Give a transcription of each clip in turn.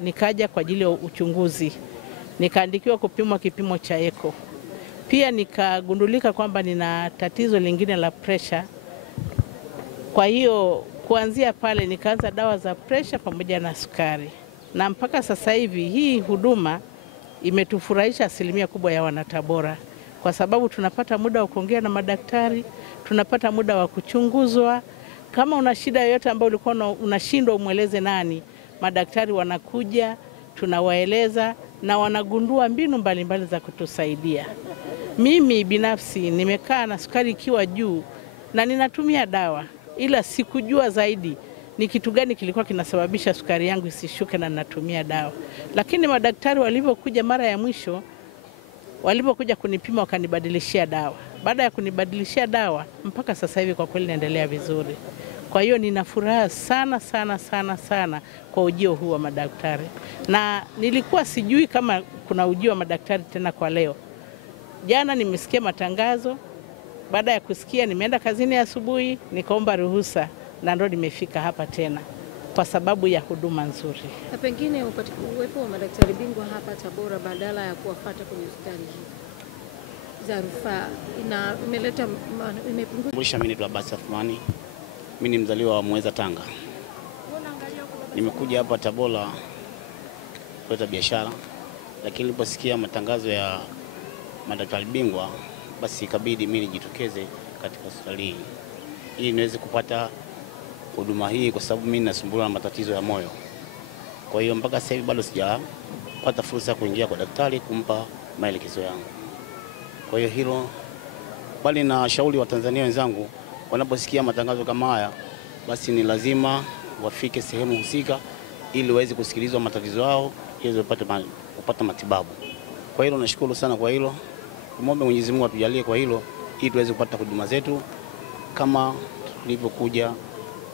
Nikaja kwa ajili ya uchunguzi, nikaandikiwa kupimwa kipimo cha eko. Pia nikagundulika kwamba nina tatizo lingine la pressure. Kwa hiyo kuanzia pale nikaanza dawa za pressure pamoja na sukari. Na mpaka sasa hivi hii huduma imetufurahisha asilimia kubwa ya wanaTabora, kwa sababu tunapata muda wa kuongea na madaktari, tunapata muda wa kuchunguzwa. Kama una shida yoyote ambayo ulikuwa unashindwa umweleze nani, madaktari wanakuja, tunawaeleza na wanagundua mbinu mbalimbali za kutusaidia. Mimi binafsi nimekaa na sukari ikiwa juu na ninatumia dawa, ila sikujua zaidi ni kitu gani kilikuwa kinasababisha sukari yangu isishuke na ninatumia dawa. Lakini madaktari walipokuja mara ya mwisho, walipokuja kunipima wakanibadilishia dawa. Baada ya kunibadilishia dawa, mpaka sasa hivi kwa kweli naendelea vizuri. Kwa hiyo nina furaha sana sana sana sana kwa ujio huu wa madaktari. Na nilikuwa sijui kama kuna ujio wa madaktari tena kwa leo. Jana nimesikia matangazo, baada ya kusikia nimeenda kazini asubuhi, nikaomba ruhusa na ndo nimefika hapa tena kwa sababu ya huduma nzuri. Na pengine uwepo wa madaktari bingwa hapa Tabora badala ya kuwafuata kwenye hospitali hii za rufaa imepunguza. Mimi ni Abbas Athmani. Mimi ni mzaliwa wa Muheza, Tanga. Nimekuja hapa Tabora kuleta biashara, lakini niliposikia matangazo ya madaktari bingwa, basi ikabidi mimi nijitokeze katika hospitali hii ili niweze kupata huduma hii, kwa sababu mimi nasumbuliwa na matatizo ya moyo. Kwa hiyo mpaka sasa hivi bado sijapata fursa ya kuingia kwa daktari kumpa maelekezo yangu. Kwa hiyo hilo, bali na shauri wa Tanzania wenzangu, wanaposikia matangazo kama haya, basi ni lazima wafike sehemu husika ili waweze kusikilizwa matatizo yao ili wapate matibabu. Kwa hilo nashukuru sana kwa hilo. Muombe Mwenyezi Mungu atujalie kwa hilo ili tuweze kupata huduma zetu kama tulivyokuja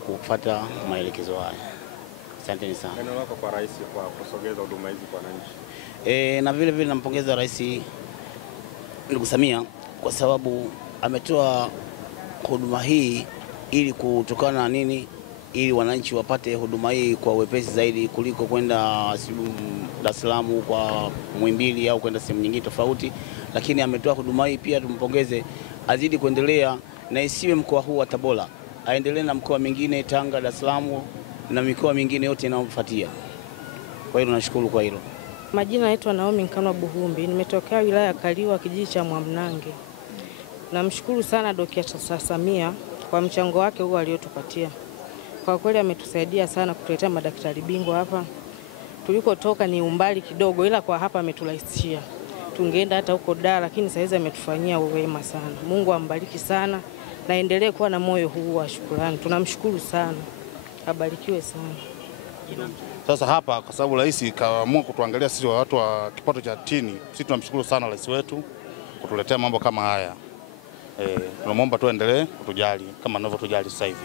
kufuata maelekezo haya. Asante sana. Neno lako kwa rais kwa kusogeza huduma hizi kwa wananchi? Na vile vile nampongeza Rais ndugu Samia kwa sababu ametoa huduma hii ili kutokana na nini, ili wananchi wapate huduma hii kwa wepesi zaidi kuliko kwenda Dar es Salaam kwa Muhimbili au kwenda sehemu nyingine tofauti. Lakini ametoa huduma hii, pia tumpongeze, azidi kuendelea na isiwe mkoa huu wa Tabora, aendelee na mkoa mingine, Tanga, Dar es Salaam na mikoa mingine yote inayofuatia. Kwa hiyo tunashukuru kwa hilo. Majina naitwa Naomi Nkanwa Buhumbi, nimetokea wilaya ya Kaliwa, kijiji cha Mwamnange. Namshukuru sana Dr. Samia kwa mchango wake huu aliotupatia. Kwa kweli ametusaidia sana kutuletea madaktari bingwa hapa. Tulikotoka ni umbali kidogo, ila kwa hapa ameturahisishia. Tungeenda hata huko Dar, lakini sasa ametufanyia wema sana. Mungu ambariki sana na endelee kuwa na moyo huu wa shukrani. Tunamshukuru sana. Abarikiwe sana. Sasa hapa kwa sababu rais kaamua kutuangalia sisi watu wa kipato cha chini, sisi tunamshukuru sana rais wetu kutuletea mambo kama haya. Tunamwomba tuendelee kutujali kama anavyotujali sasa hivi.